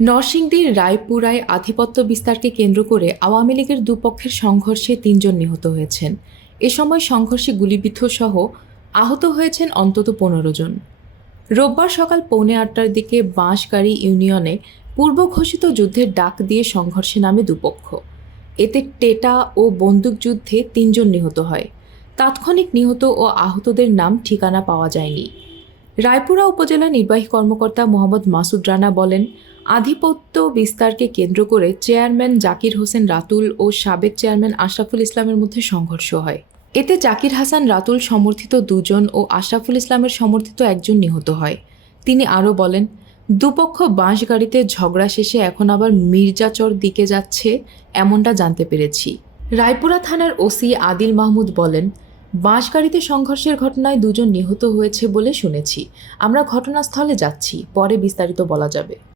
নরসিংদীর রায়পুরায় আধিপত্য বিস্তারকে কেন্দ্র করে আওয়ামী লীগের দুপক্ষের সংঘর্ষে তিনজন নিহত হয়েছেন। এ সময় সংঘর্ষে গুলিবিদ্ধ সহ আহত হয়েছেন অন্তত পনেরো জন। রোববার সকাল পৌনে আটটার দিকে বাঁশগাড়ি ইউনিয়নে পূর্ব ঘোষিত যুদ্ধের ডাক দিয়ে সংঘর্ষে নামে দুপক্ষ। এতে টেটা ও বন্দুকযুদ্ধে তিনজন নিহত হয়। তাৎক্ষণিক নিহত ও আহতদের নাম ঠিকানা পাওয়া যায়নি। রায়পুরা উপজেলা নির্বাহী কর্মকর্তা মোহাম্মদ মাসুদ রানা বলেন, আধিপত্য বিস্তারকে কেন্দ্র করে চেয়ারম্যান জাকির হোসেন রাতুল ও সাবেক চেয়ারম্যান আশরাফুল ইসলামের মধ্যে সংঘর্ষ হয়। এতে জাকির হাসান রাতুল সমর্থিত দুজন ও আশরাফুল ইসলামের সমর্থিত একজন নিহত হয়। তিনি আরও বলেন, দুপক্ষ বাঁশগাড়িতে ঝগড়া শেষে এখন আবার মির্জাচর দিকে যাচ্ছে, এমনটা জানতে পেরেছি। রায়পুরা থানার ওসি আদিল মাহমুদ বলেন বাঁশগাড়িতে সংঘর্ষের ঘটনায় দুজন নিহত হয়েছে বলে শুনেছি। আমরা ঘটনাস্থলে যাচ্ছি, পরে বিস্তারিত বলা যাবে।